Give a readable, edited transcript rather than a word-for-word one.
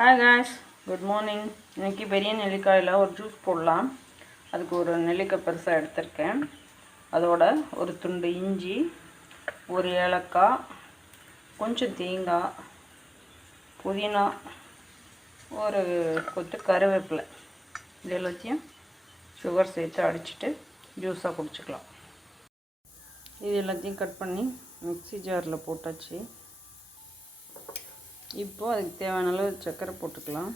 Hi guys, good morning. இன்றைக்கி பெரிய நெல்லிக்காயில் ஒரு ஜூஸ் போடலாம். அதுக்கு ஒரு நெல்லிக்காய் பெருசாக எடுத்திருக்கேன். அதோட ஒரு துண்டு இஞ்சி, ஒரு ஏலக்காய், கொஞ்சம் தேங்காய், புதினா, ஒரு கொத்து கருவேப்பிலை, இது எல்லாத்தையும் சுகர் சேர்த்து அடிச்சுட்டு ஜூஸாக குடிச்சிக்கலாம். இது எல்லாத்தையும் கட் பண்ணி மிக்ஸி ஜாரில் போட்டாச்சு. இப்போது அதுக்கு தேவையான அளவு சர்க்கரை போட்டுக்கலாம்.